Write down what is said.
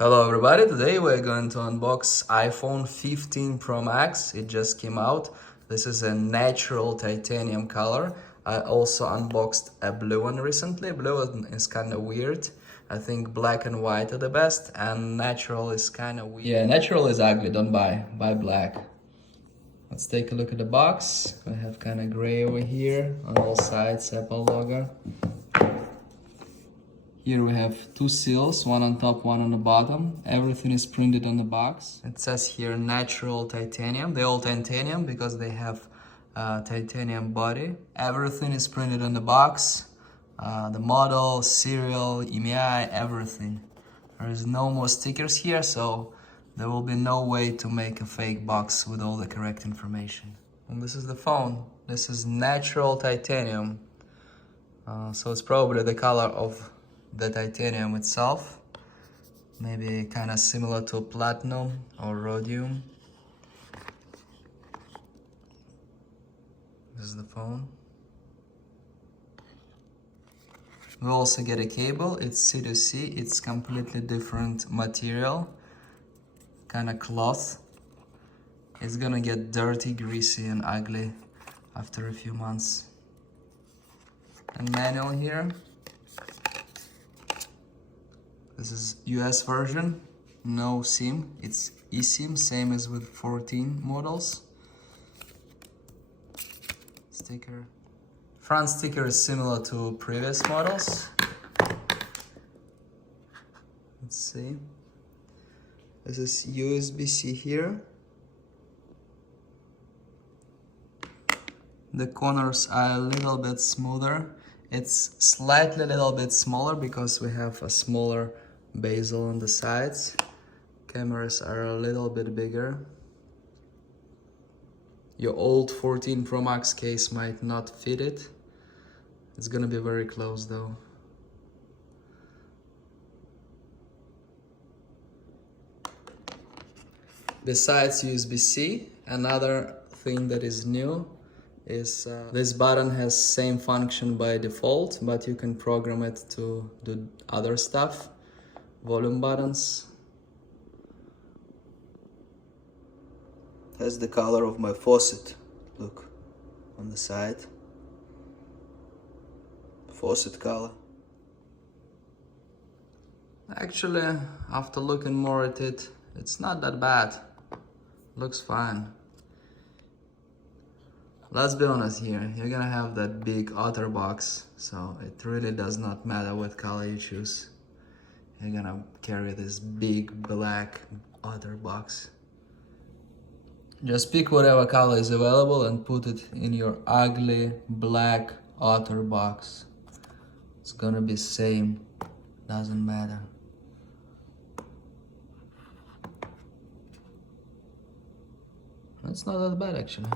Hello everybody, today we're going to unbox iPhone 15 Pro Max. It just came out. This is a natural titanium color. I also unboxed a blue one recently. Blue is kind of weird. I think black and white are the best, and natural is kind of weird. Yeah, natural is ugly, don't buy. Buy black. Let's take a look at the box. We have kind of gray over here on all sides, Apple logo. Here we have two seals, one on top, one on the bottom. Everything is printed on the box. It says here natural titanium. They're all titanium because they have titanium body. Everything is printed on the box. The model, serial, EMI, everything. There is no more stickers here, so there will be no way to make a fake box with all the correct information. And this is the phone. This is natural titanium. So it's probably the color of the titanium itself, maybe kind of similar to platinum or rhodium. This is the phone. We also get a cable. It's C2C. It's completely different material, kind of cloth. It's gonna get dirty, greasy and ugly after a few months. And manual here. This is US version, no SIM, it's eSIM, same as with 14 models. Sticker. Front sticker is similar to previous models. Let's see. This is USB-C here. The corners are a little bit smoother. It's slightly a little bit smaller because we have a smaller bezel on the sides. Cameras are a little bit bigger. Your old 14 Pro Max case might not fit it. It's gonna be very close though. Besides USB-C, another thing that is new is this button has same function by default, but you can program it to do other stuff. Volume buttons. Has the color of my faucet. Look on the side. Faucet color. Actually, after looking more at it, it's not that bad. Looks fine. Let's be honest here, you're gonna have that big OtterBox, so it really does not matter what color you choose. You're gonna carry this big black OtterBox. Just pick whatever color is available and put it in your ugly black OtterBox. It's gonna be same, doesn't matter. It's not that bad actually.